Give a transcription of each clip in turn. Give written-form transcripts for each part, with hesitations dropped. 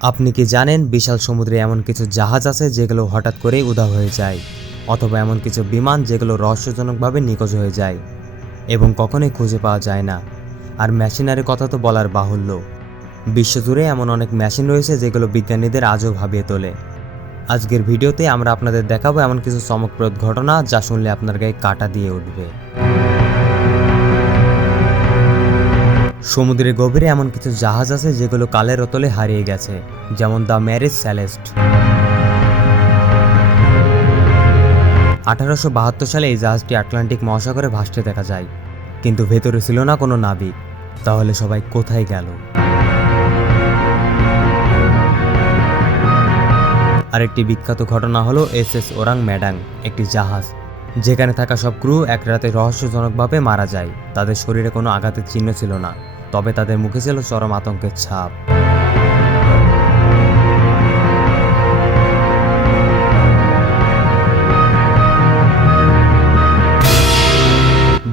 আপনি কি জানেন বিশাল সমুদ্রে এমন কিছু জাহাজ আছে যেগুলো হঠাৎ করেই উধাও হয়ে যায়, অথবা এমন কিছু বিমান যেগুলো রহস্যজনকভাবে নিখোঁজ হয়ে যায় এবং কখনোই খুঁজে পাওয়া যায় না। আর মেশিনারির কথা তো বলার বাহুল্য। বিশ্বজুড়ে এমন অনেক মেশিন রয়েছে যেগুলো বিজ্ঞানীদের আজও ভাবিয়ে তোলে। আজকের ভিডিওতে আমরা আপনাদের দেখাবো এমন কিছু চমকপ্রদ ঘটনা যা শুনলে আপনার গায়ে কাঁটা দিয়ে উঠবে। সমুদ্রের গভীরে এমন কিছু জাহাজ আছে যেগুলো কালের অতলে হারিয়ে গেছে, যেমন দ্য ম্যারিজ সেলেস্ট। 1872 সালে এই জাহাজটি আটলান্টিক মহাসাগরে ভাসতে দেখা যায়, কিন্তু ভেতরে ছিল না কোনো নাবিক। তাহলে সবাই কোথায় গেল? আরেকটি বিখ্যাত ঘটনা হলো এসএস ওরাং মেডাং, একটি জাহাজ যেখানে থাকা সব ক্রু এক রাতে রহস্যজনকভাবে মারা যায়। তাদের শরীরে কোনো আঘাতের চিহ্ন ছিল না, তবে তাদের মুখে ছিল চরম আতঙ্কের ছাপ।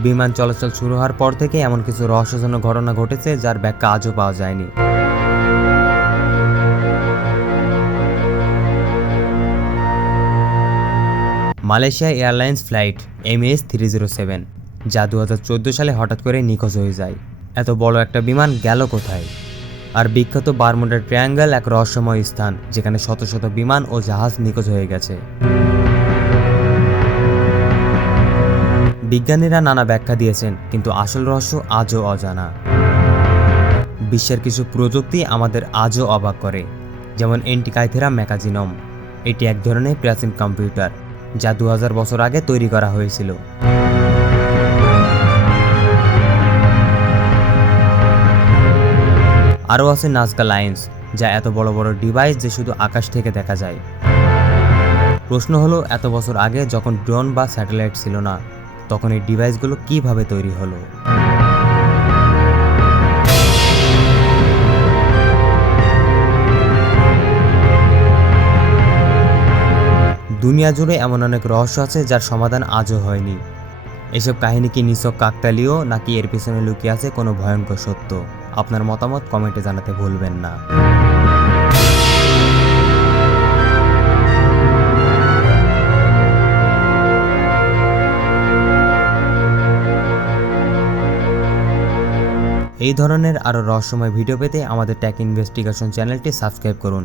বিমান চলাচল শুরু হওয়ার পর থেকে এমন কিছু রহস্যজনক ঘটনা ঘটেছে যার ব্যাখ্যা আজও পাওয়া যায়নি। মালয়েশিয়া এয়ারলাইন্স ফ্লাইট MH307, যা 2014 সালে হঠাৎ করে নিখোঁজ হয়ে যায়। এত বড় একটা বিমান গেল কোথায়? আর বিখ্যাত বারমুডা ট্রায়াঙ্গল এক রহস্যময় স্থান যেখানে শত শত বিমান ও জাহাজ নিখোঁজ হয়ে গেছে। বিজ্ঞানীরা নানা ব্যাখ্যা দিয়েছেন, কিন্তু আসল রহস্য আজও অজানা। বিশ্বের কিছু প্রযুক্তি আমাদের আজও অবাক করে, যেমন অ্যান্টিকাইথেরা মেকাজিনম। এটি এক ধরনের প্রাচীন কম্পিউটার যা 2000 বছর আগে তৈরি করা হয়েছিল। আরও আছে নাজকা লাইন্স, যা এত বড় বড় ডিভাইস যে শুধু আকাশ থেকে দেখা যায়। প্রশ্ন হলো, এত বছর আগে যখন ড্রোন বা স্যাটেলাইট ছিল না, তখন এই ডিভাইসগুলো কিভাবে তৈরি হলো? দুনিয়া জুড়ে এমন অনেক রহস্য আছে যার সমাধান আজও হয়নি। এসব কাহিনী কি নিছক কাকতালীয়, নাকি এর পিছনে লুকিয়ে আছে কোনো ভয়ঙ্কর সত্য? আপনার মতামত কমেন্টে জানাতে ভুলবেন না। এই ধরনের আরও রহস্যময় ভিডিও পেতে আমাদের টেক ইনভেস্টিগেশন চ্যানেলটি সাবস্ক্রাইব করুন।